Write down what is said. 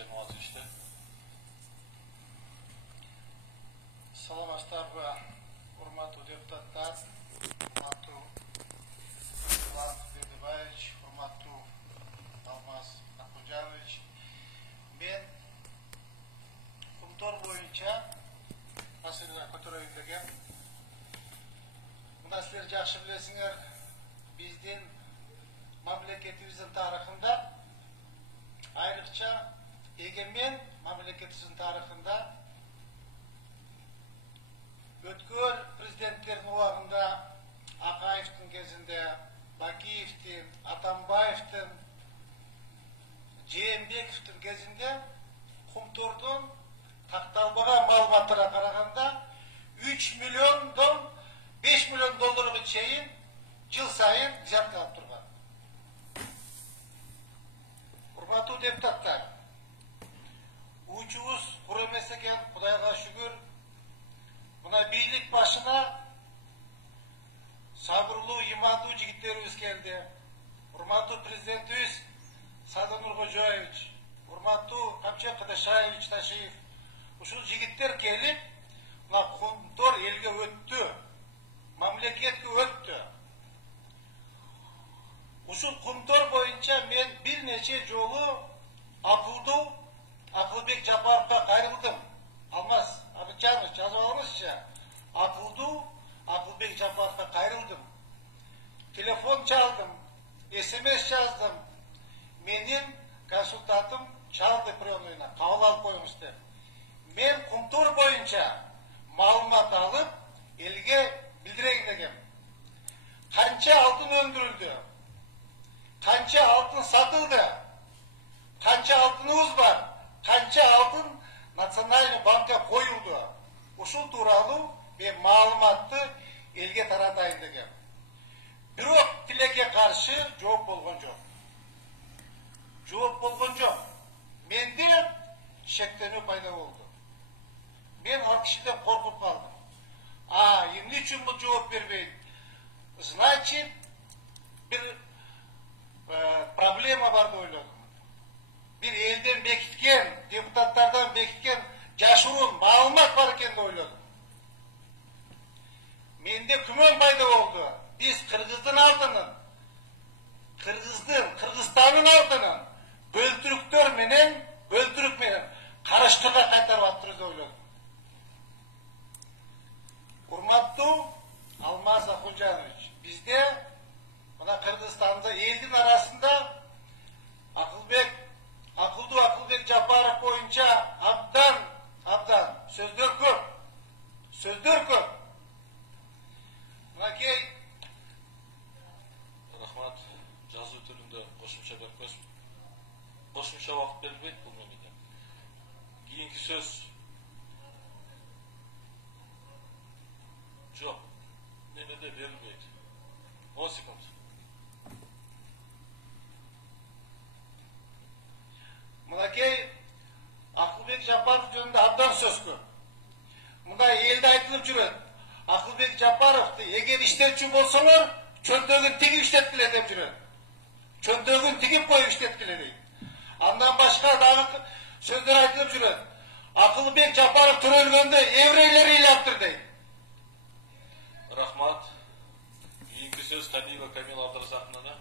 işlemi atı işte. Саламатсыздарбы, урматтуу депутаттар, урматтуу Улан Бердебаевич, урматтуу Алмаз Акылжанович. Мен Кумтор боюнча маселе көтөрөйүн дегем. Мына силер жакшы билесиңер, биздин мамлекетибиздин тарыхында, айрыкча эгемен мамлекетибиздин тарыхында өткөр президенттердин убагында Акаевдин кезинде, Бакиевдин, Атамбаевдин, Жээнбековдин кезинде Кумтордун такталбаган маалыматтарга караганда 3 миллиондон 5 миллион долларга чейин жыл сайын взяткалап турган. Урматтуу депутаттар, учубуз кур эмес экен, Кудайга шүгүр. Мына бийлик башына сабырлуу, имандуу жигиттерибиз келди. Урматтуу президентибиз Садыр Нуркожоевич, урматтуу Капчек Кадашаевич Ташиев, ушул жигиттер келип, мына Кумтор элге өттү, мамлекетке өттү. Ушул Кумтор боюнча мен бир нече жолу акылдуу Акылбек Жапаровго кайрылдым. Алмаз Акылжанович, жазып алыңызчы. Акылдуу Акылбек Жапаровго кайрылдым. Телефон чалдым, СМС жаздым. Менин консультантым чалды приемныйна, кабыл алып коюңуз деп. Мен Кумтор боюнча маалымат алып, элге билдирейин дегем. Канча алтын өндүрүлдү? Канча алтын сатылды? Канча алтыныбыз бар? Канча алтын Национальный банкка коюлду? Ушул тууралуу мен маалыматты элге таратайын дегем. Бирок тилекке каршы жооп болгон жок. Жооп болгон жок. Менде шектенүү пайда болду. Мен ал кишиден коркуп калдым. Эмне үчүн бул жооп бербейт? Значит, бир проблема бар деп ойлодум. Bir elden bekitken, deputatlardan bekitken жашыруун маалымат бар экен деп ойлодум. Менде күмөн пайда болду. Биз Кыргыздын алтынын, Кыргызстандын алтынын бөлтүрүк менен караштырга кайтарып атырбыз деп ойлодум. Урматтуу Алмаз Акылжанович, бизде мына Кыргызстанда элдин арасында Акылдуу Акылбек Жапаров боюнча абдан сөздөр көп. Мынакей Рахмат, жазуу түрүндө кошумча убакыт берилбейт бул мемеде. Кийинки сөз жок, мемеде берилбейт. 10 секунд. Мынакей Акылбек Жапаров жөнүндө абдан сөз көп. Мында элде айтылып жүрөт. Акылбек Жапаровду эгер иштетчү болсоңор, чөнтөгүн тигип иштеткиле деп жүрөт. Чөнтөгүн тигип коюп иштеткиле дейт. Андан башка дагы сөздөр айтылып жүрөт. Акылбек Жапаров төрөлгөндө еврейлер ыйлаптыр дейт. Рахмат. Кийинки сөз Кадиева Камил Абдыразаковна.